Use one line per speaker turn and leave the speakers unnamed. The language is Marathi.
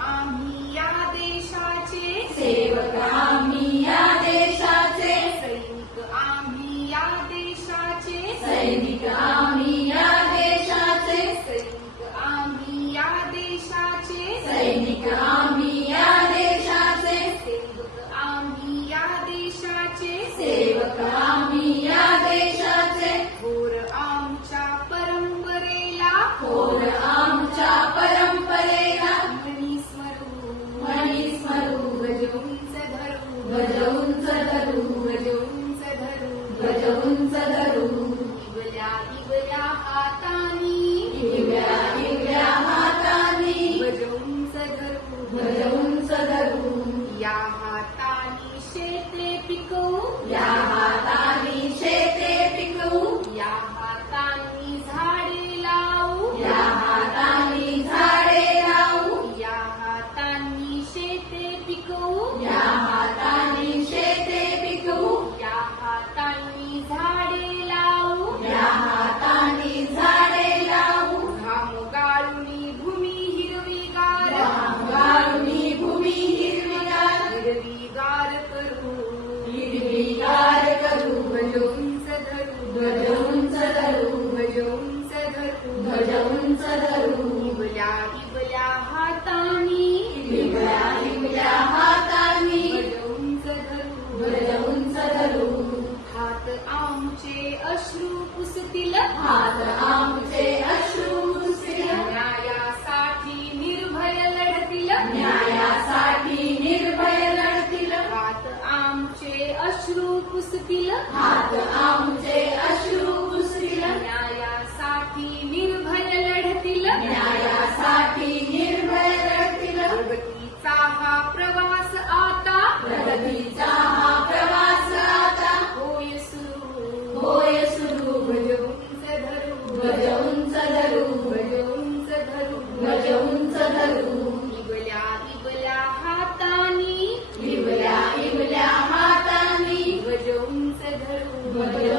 आम्ही या देशाचे.
सेवक आम्ही
सैनिक आम्ही या देशाचे.
सैनिक आम्ही या देशाचे.
सैनिक आम्ही या देशाचे. सेवक आम्ही या देशाचे.
सेवक
ध्वज उंच धरू इवल्या इवल्या हातानी
हिरव्या हिरव्या हातांनी.
ध्वज उंच धरू
ध्वज उंच धरू
हात आमचे अश्रू पुसतील.
हात आमचे अश्रू पुसतील.
न्यायासाठी निर्भय लढतील.
न्यायासाठी निर्भय लढतील.
हात आमचे अश्रू पुसतील.
हात आमचे अश्रू पुसतील.
न्यायासाठी
न्यायासाठी निर्भय लढतील
प्रगतीचा हा प्रवास आता.
प्रगतीचा हा प्रवास आता.
होय सुरू.
होय सुरू.
उंच धरू.
उंच धरू.
उंच धरू.
उंच धरू.
हातानी.
हातांनी.
उंच
ध्वज